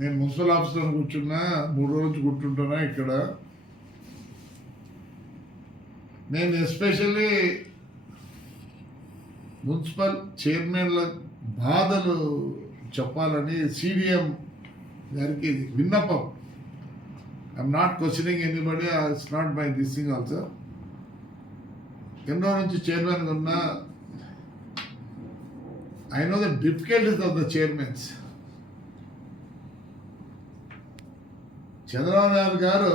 నేను municipal officer కూర్చున్నా మూడు రోజులు కూర్చుంటున్నా ఇక్కడ. నేను ఎస్పెషల్లీ మున్సిపల్ చైర్మన్ల బాధలు చెప్పాలని సీడిఎం గారికి విన్నపం. I'm not questioning anybody it's not my this thing also ఎన్నో నుంచి చైర్మన్గా ఉన్న I know the difficulties of the chairmans Chandrababu Naidu garu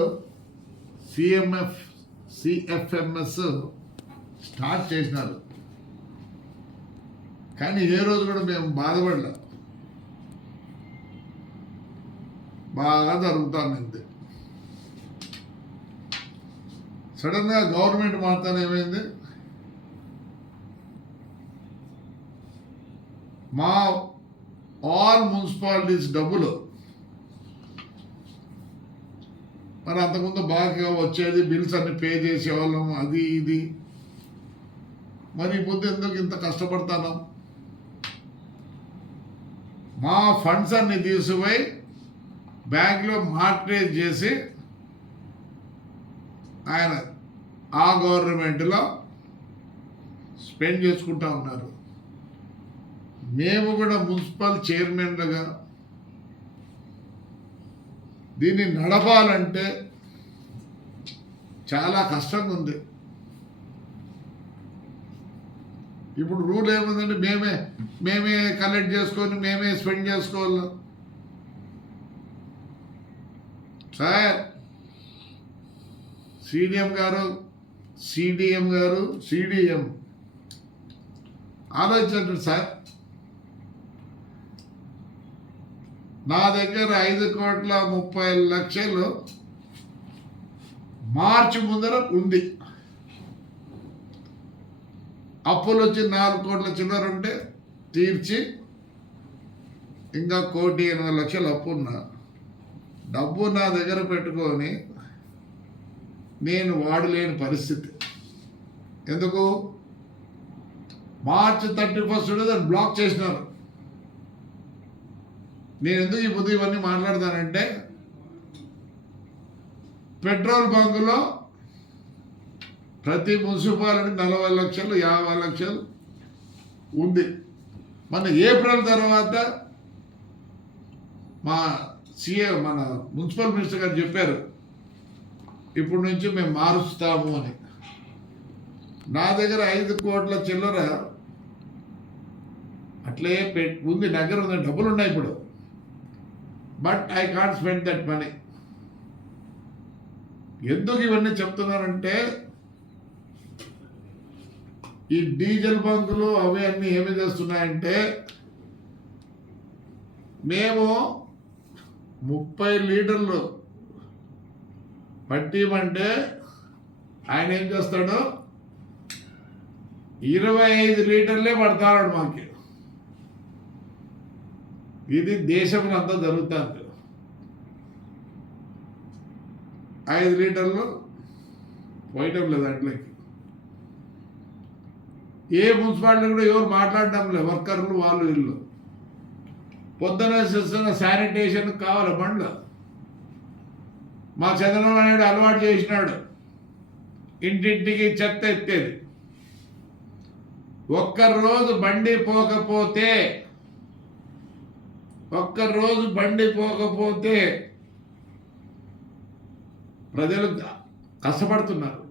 CMF CFMS start చేసినారు. కానీ ఏ రోజు కూడా మేము బాధపడలే. బాగా జరుగుతానంది సడన్గా గవర్నమెంట్ మాత్రం ఏమైంది? మా ఆల్ మున్సిపాలిటీస్ డబ్బులు మరి అంతకుముందు బాగా వచ్చేది బిల్స్ అన్ని పే చేసేవాళ్ళం అది ఇది. మరి ఇప్పుడు ఎందుకు ఇంత కష్టపడతాను? మా ఫండ్స్ అన్ని తీసుకుపోయి బ్యాంక్లో మార్టేజ్ చేసి ఆయన ఆ గవర్నమెంట్లో స్పెండ్ చేసుకుంటా ఉన్నారు. మేము కూడా మున్సిపల్ చైర్మన్లుగా దీన్ని నడపాలంటే చాలా కష్టంగా ఉంది ఇప్పుడు రూల్ ఏముందంటే మేమే మేమే కలెక్ట్ చేసుకొని మేమే స్పెండ్ చేసుకోవాలి. సార్ సిడిఎం గారు సిడిఎం గారు సిడిఎం. ఆలోచించండి సార్. నా దగ్గర ఐదు కోట్ల ముప్పై లక్షలు మార్చి ముందర ఉంది. అప్పులు వచ్చి నాలుగు కోట్ల చిల్లర ఉంటే తీర్చి ఇంకా కోటి ఎనభై లక్షలు అప్పు ఉన్నా డబ్బు నా దగ్గర పెట్టుకొని నేను వాడలేని పరిస్థితి. ఎందుకు? మార్చి థర్టీ ఫస్ట్ దాన్ని బ్లాక్ చేసినారు. నేను ఎందుకు ఈ పొద్దు ఇవన్నీ మాట్లాడతానంటే పెట్రోల్ బంకులో ప్రతి మున్సిపాలిటీ నలభై లక్షలు యాభై లక్షలు ఉంది. మన ఏప్రిల్ తర్వాత మా సీఏ మన మున్సిపల్ మినిస్టర్ గారు చెప్పారు ఇప్పటి నుంచి మేము మారుస్తాము అని. నా దగ్గర ఐదు కోట్ల చిల్లర అట్లే పెట్ ఉంది దగ్గర ఉంది డబ్బులు ఉన్నాయి ఇప్పుడు. But I can't spend that money ఎందుకు ఇవన్నీ చెప్తున్నానంటే ఈ డీజిల్ బంకులు అవి అన్నీ ఏమి చేస్తున్నాయంటే మేము ముప్పై లీటర్లు పట్టిమంటే ఆయన ఏం చేస్తాడు? ఇరవై ఐదు లీటర్లే పడతాడు మాకు. ఇది దేశంలో అంతా. జరుగుతుంది ఐదు లీటర్లు పోయటం లేదు అట్లకి. ఏ మున్సిపాలిటీ కూడా ఎవరు మాట్లాడటం లేదు వర్కర్లు వాళ్ళు వీళ్ళు. పొద్దున చేస్తున్న శానిటేషన్ కావాలి బండ్లు. మా చంద్రబాబు నాయుడు అలవాటు చేసినాడు. ఇంటింటికి చెత్త ఎత్తేది. ఒక్కరోజు బండి పోకపోతే ఒక్కరోజు బండి పోకపోతే ప్రజలు కష్టపడుతున్నారు.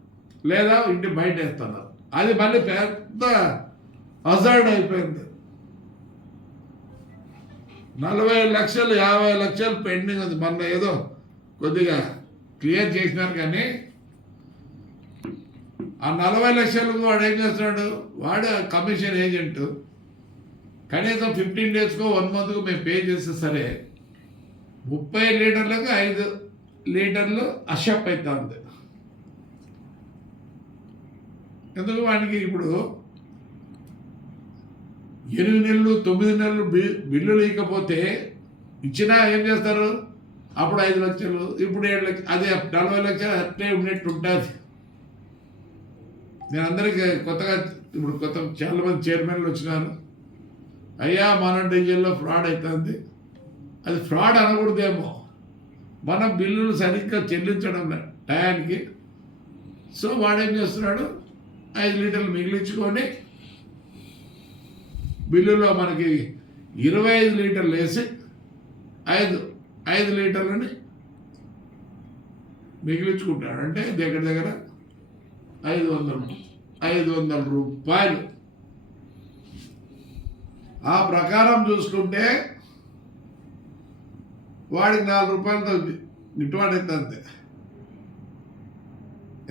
లేదా ఇంటి బయట వేస్తున్నారు అది మళ్ళీ పెద్ద అజార్డ్ అయిపోయింది. నలభై లక్షలు యాభై లక్షలు పెండింగ్ ఉంది. మొన్న ఏదో కొద్దిగా క్లియర్ చేసినారు కానీ ఆ నలభై లక్షలకు వాడు ఏం చేస్తున్నాడు? వాడు కమిషన్ ఏజెంట్ కనీసం ఫిఫ్టీన్ డేస్కో వన్ మంత్కు మేము పే చేస్తే సరే ముప్పై లీటర్లకు ఐదు లీటర్లు అషప్ అవుతుంది ఎందుకు వానికి ఇప్పుడు ఎనిమిది నెలలు తొమ్మిది నెలలు బిల్లులు ఇవ్వకపోతే ఇచ్చినా ఏం చేస్తారు? అప్పుడు ఐదు లక్షలు ఇప్పుడు ఏడు లక్షలు అదే నలభై లక్షలు అట్లే ఉన్నట్టు ఉంటుంది. నేను అందరికీ కొత్తగా ఇప్పుడు కొత్త చాలామంది చైర్మన్లు వచ్చినారు. అయ్యా మన డీజిల్లో ఫ్రాడ్ అవుతుంది అది ఫ్రాడ్ అనకూడదేమో. మనం బిల్లులు సరిగ్గా చెల్లించడం టయానికి. సో వాడేం చేస్తున్నాడు? ఐదు లీటర్లు మిగిలించుకొని బిల్లులో మనకి ఇరవై ఐదు లీటర్లు వేసి ఐదు ఐదు లీటర్లని మిగిలించుకుంటాడు. అంటే దగ్గర దగ్గర ఐదు వందలు ఐదు వందల రూపాయలు. ఆ ప్రకారం చూసుకుంటే వాడికి నాలుగు రూపాయలతో గిట్టుబాటు అయితే అంతే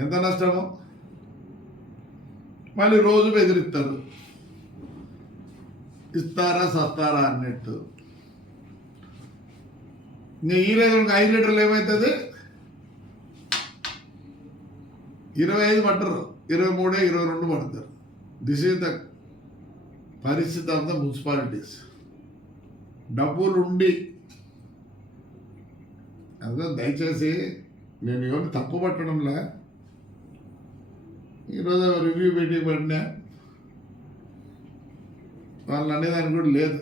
ఎంత నష్టము? మళ్ళీ రోజు బెదిరిస్తారు ఇస్తారా సస్తారా అన్నట్టు. ఇంకా ఈ లేదు ఐదు లీటర్లు ఏమవుతుంది ఇరవై ఐదు పట్టరు. ఇరవై మూడే ఇరవై రెండు పడతారు. దిస్ ఈజ్ ద పరిస్థితి అంతా మున్సిపాలిటీస్. డబ్బులు ఉండి అదే దయచేసి నేను ఎవరిని తక్కువ పట్టడంలే. ఈరోజు రివ్యూ పెట్టి పడినా వాళ్ళు అనేదానికి కూడా లేదు.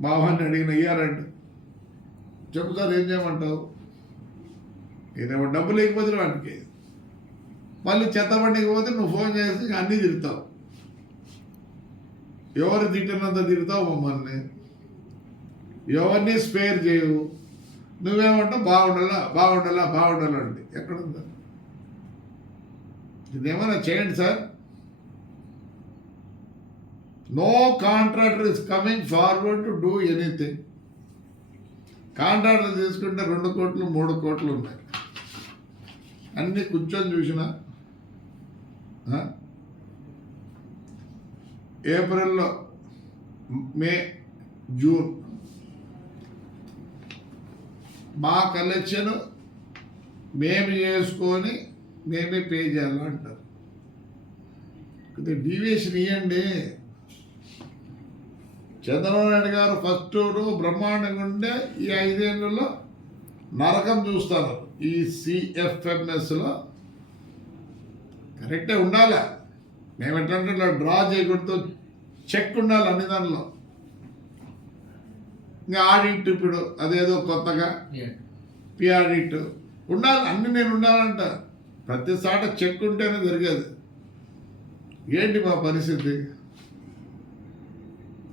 బావాన్ని అడిగిన ఇయ్యారంట చెప్తారు ఏం చేయమంటావు? నేనేమో డబ్బు లేకపోతే వాటికి మళ్ళీ చెత్త పట్టకపోతే పోతే నువ్వు ఫోన్ చేసి అన్నీ తిరుగుతావు ఎవరు తిట్టినంత తిరుగుతావు మమ్మల్ని? ఎవరిని స్పేర్ చేయవు? నువ్వేమంటావు? బాగుండాలా బాగుండాలా బాగుండాలా అంటే. ఎక్కడుందా? ఇదేమైనా చేయండి sir. No contractor is coming forward to do anything contractor తీసుకుంటే రెండు కోట్లు మూడు కోట్లు ఉన్నాయి. అన్నీ కూర్చొని చూసినా ఏప్రిల్లో మే జూన్. మా కలెక్షన్ మేము చేసుకొని మేమే పే చేయాలంటారు కొద్దిగా డీవియేషన్ ఇవ్వండి చంద్రబాబు నాయుడు గారు ఫస్ట్ బ్రహ్మాండంగా ఉండే ఈ ఐదేళ్ళలో నరకం చూస్తారు. ఈ సిఎఫ్ఎంఎస్లో కరెక్టే ఉండాలి? మేము ఎట్లంటే ఇట్లా డ్రా చేయకూడదు. చెక్ ఉండాలి అన్ని దానిలో ఇంకా ఆడిట్ ఇప్పుడు అదేదో కొత్తగా. పిఆడిట్ ఉండాలి అన్ని నేను ఉండాలంట. ప్రతి సాట చెక్ ఉంటేనే జరిగేది. ఏంటి మా పరిస్థితి?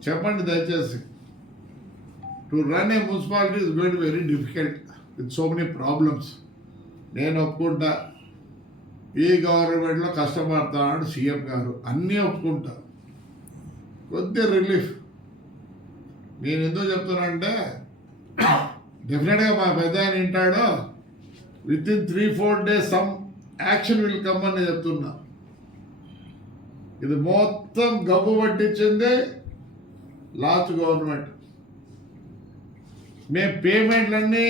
చెప్పండి దయచేసి. To run a municipality is going very difficult with so many problems నేను ఒప్పుకుంటా. ఈ గవర్నమెంట్లో కష్టపడతాడు సీఎం గారు. అన్నీ ఒప్పుకుంటా. కొద్ది రిలీఫ్. నేను ఎందుకు చెప్తున్నానంటే డెఫినెట్గా మా పెద్ద ఆయన వింటాడో within three four days some action will come అని చెప్తున్నా. ఇది మొత్తం గబ్బు పట్టించింది లాస్ట్ గవర్నమెంట్. మేము పేమెంట్లన్నీ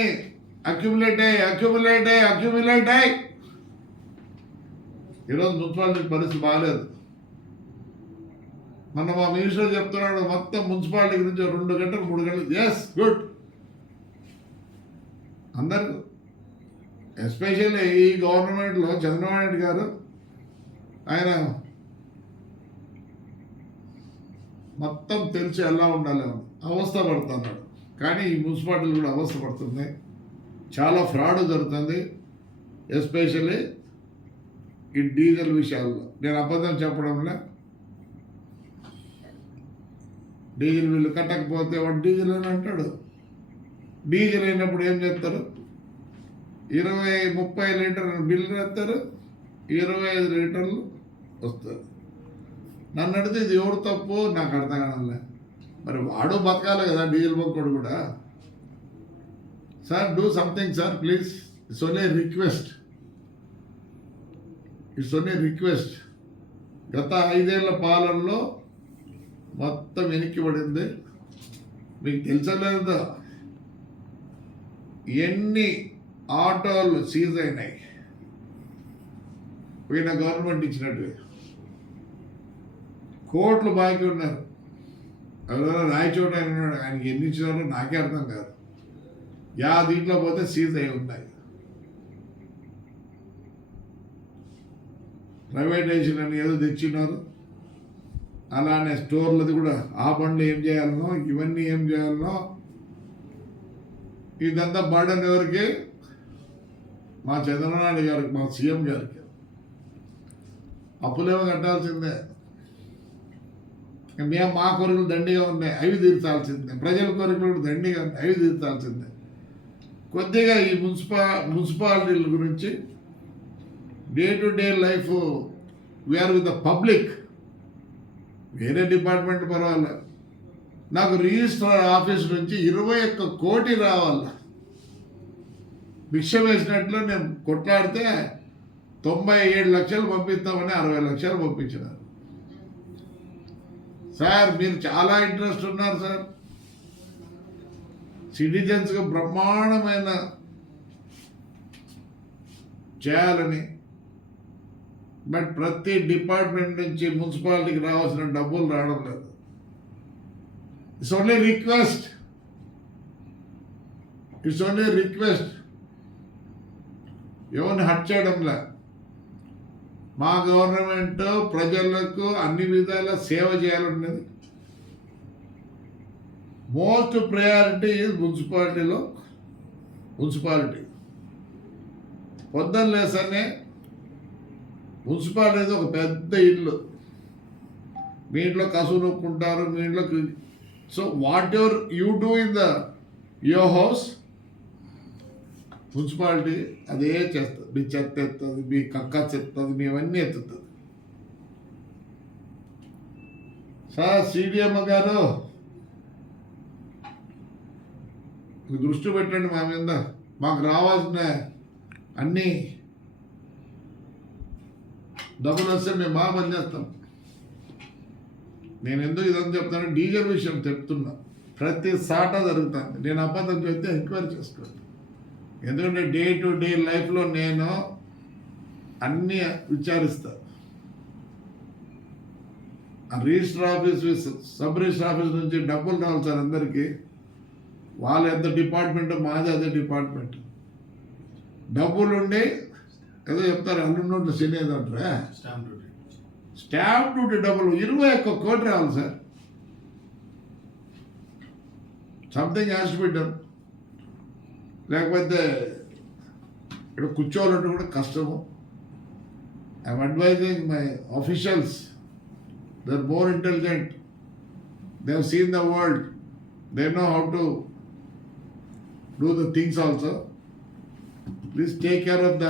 అక్యుములేట్ అయ్యి అక్యుములేట్ అయ్యి అక్యుములేట్ అయ్యి ఈరోజు మున్సిపాలిటీ పరిస్థితి బాగాలేదు మొన్న మా మినిస్టర్ చెప్తున్నాడు మొత్తం మున్సిపాలిటీ గురించి రెండు గంటలు మూడు గంటలు ఎస్ గుడ్ అందరు ఎస్పెషల్లీ ఈ గవర్నమెంట్లో చంద్రబాబు నాయుడు గారు ఆయన మొత్తం తెలిసి ఎలా ఉండాలి అవస్థ పడుతున్నాడు. కానీ ఈ మున్సిపాలిటీలు కూడా అవస్థ పడుతున్నాయి. చాలా ఫ్రాడ్ జరుగుతుంది ఎస్పెషల్లీ ఈ డీజిల్ విషయాల్లో. నేను అబద్ధం చెప్పడంలో. డీజిల్ బిల్లు కట్టకపోతే వాడు డీజిల్ అని అంటాడు. డీజిల్ అయినప్పుడు ఏం చేస్తారు? ఇరవై ముప్పై లీటర్ల బిల్లు వేస్తారు ఇరవై ఐదు లీటర్లు వస్తారు. నన్ను అడిగితే ఇది ఎవరు తప్పు? నాకు అర్థం కావడంలే. మరి వాడు బతకాలి కదా డీజిల్ బొక్కడు కూడా. Sir do something sir please. It's only request. It's only request గత ఐదేళ్ళ పాలనలో మొత్తం వెనక్కి పడింది మీకు తెలుసలేదు ఎన్ని ఆటోలు సీజ్ అయినాయి? పోయిన గవర్నమెంట్ ఇచ్చినట్టు కోట్లు బాకీ ఉన్నారు. ఎవరైనా రాయచోట ఆయన ఆయనకి ఎన్ని ఇచ్చినారో నాకే అర్థం కాదు. యా దీంట్లో పోతే సీజ్ అయి ఉన్నాయి. ప్రైవేటైజేషన్ అని ఏదో తెచ్చినారు. అలానే స్టోర్లది కూడా ఆ బండ్లు ఏం చేయాలనో ఇవన్నీ ఏం చేయాలనో ఇదంతా బర్డన్ ఎవరికి? మా చంద్రనాయుడు గారికి మా సీఎం గారికి. అప్పులేమో కట్టాల్సిందే. మేము మా కోరికలు దండిగా ఉన్నాయి అవి తీర్చాల్సిందే. ప్రజల కోరికలు కూడా దండిగా ఉన్నాయి అవి తీర్చాల్సిందే. కొద్దిగా ఈ మున్సిపా మున్సిపాలిటీల గురించి day to day life we are with the public వేరే డిపార్ట్మెంట్ పర్వాలేదు నాకు రిజిస్ట్రార్ ఆఫీస్ నుంచి ఇరవై ఒక్క కోటి రావాలి. భిక్ష వేసినట్లు నేను కొట్లాడితే తొంభై ఏడు లక్షలు పంపిస్తామని అరవై లక్షలు పంపించినారు. సార్ మీరు చాలా ఇంట్రెస్ట్ ఉన్నారు సార్. సిటిజన్స్గా బ్రహ్మాండమైన చేయాలని బట్ ప్రతి డిపార్ట్మెంట్ నుంచి మున్సిపాలిటీకి రావాల్సిన డబ్బులు రావడం లేదు. It's only request it's only request ఎవరిని హట్ చేయడంలా మా గవర్నమెంట్ ప్రజలకు అన్ని విధాల సేవ చేయాలన్నది. మోస్ట్ ప్రయారిటీ మున్సిపాలిటీలో. మున్సిపాలిటీ. పొద్దున్న లేసనే మున్సిపాలిటీ అనేది ఒక పెద్ద ఇల్లు. మీ ఇంట్లో కసు నొక్కుంటారు మీ ఇంట్లో so whatever you do in the your house? Municipality అదే చేస్తుంది. మీ చెత్త ఎత్తుంది మీ కక్క చెత్తది మీ అవన్నీ ఎత్తుతుంది. సార్ సిడిఎం గారు దృష్టి పెట్టండి మా మీద. మాకు రావాల్సిన అన్నీ డబ్బులు వస్తే మేము బాగా పనిచేస్తాం నేను ఎందుకు ఇదని చెప్తాను? డీజర్ విషయం చెప్తున్నా. ప్రతి సాట జరుగుతుంది. నేను అబద్ధం చెప్తే ఎంక్వైరీ చేసుకోండి. ఎందుకంటే డే టు డే లైఫ్లో నేను అన్నీ విచారిస్తా. Register office sub register office నుంచి డబ్బులు రావాలి సార్ అందరికీ. వాళ్ళు ఎంత డిపార్ట్మెంట్ మాది అదే డిపార్ట్మెంట్. డబ్బులు ఉండి ఏదో చెప్తారు అల్లున్నోట్లు శనేది అంటారా స్టాంప్ డ్యూటీ. స్టాంప్ డ్యూటీ డబ్బులు ఇరవై ఒక్క కోటి రావాలి సార్. సంథింగ్ డన్ లేకపోతే ఇక్కడ కూర్చోవాలంటే కూడా కష్టము. I'm advising my officials they are more intelligent they have seen the world they know how to do the things also please take care of the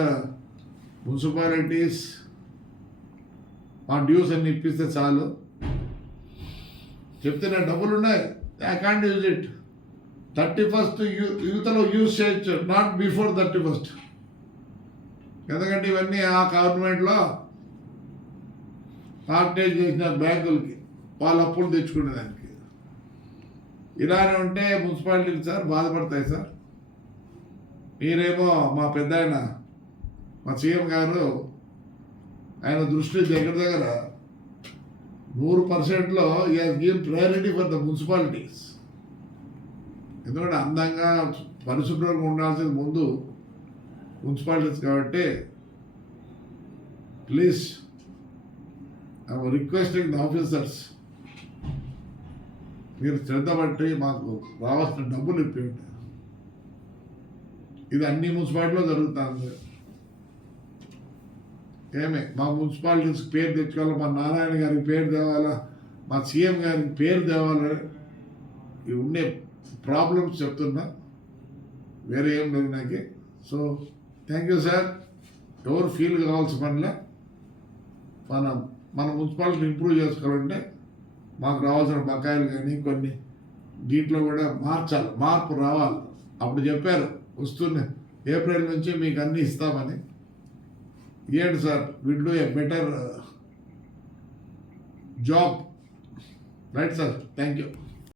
municipalities ఆ డ్యూస్ అన్ని ఇప్పిస్తే చాలు. చెప్తే నా డబ్బులు ఉన్నాయి. I can't use it thirty first you యువతలో use చేయొచ్చు. Not before thirty first. ఎందుకంటే ఇవన్నీ ఆ గవర్నమెంట్లో పార్టేజ్ చేసిన బ్యాంకులకి వాళ్ళు అప్పులు తెచ్చుకునే దానికి. ఇలానే ఉంటే మున్సిపాలిటీలు సార్ బాధపడతాయి సార్. మీరేమో మా పెద్ద మా సీఎం గారు ఆయన దృష్టి దగ్గర దగ్గర నూరు పర్సెంట్లో give priority for the municipalities ఎందుకంటే అందంగా పరిశుభ్రంగా ఉండాల్సింది ముందు మున్సిపాలిటీస్ కాబట్టి please I requesting the officers మీరు శ్రద్ధ పట్టి మాకు రావాల్సిన డబ్బులు ఇప్పిండి ఇది అన్ని మున్సిపాలిటీలో జరుగుతుంది. ఏమే మా మున్సిపాలిటీస్కి పేరు తెచ్చుకోవాలి మా నారాయణ గారికి పేరు తేవాలా మా సీఎం గారికి పేరు తేవాలి? ఇవి ఉండే ప్రాబ్లమ్స్ చెప్తున్నా. వేరే ఏం లేదు నాకు. సో థ్యాంక్ యూ సార్ ఎవరు ఫీల్ కావాల్సిన పనిలే. మనం మన మున్సిపాలిటీ ఇంప్రూవ్ చేసుకోవాలంటే మాకు రావాల్సిన బకాయిలు కానీ కొన్ని దీంట్లో కూడా మార్చాలి మార్పు రావాలి. అప్పుడు చెప్పారు వస్తున్నాయి ఏప్రిల్ నుంచి మీకు అన్నీ ఇస్తామని. ఏంటి sir will do a better job right sir thank you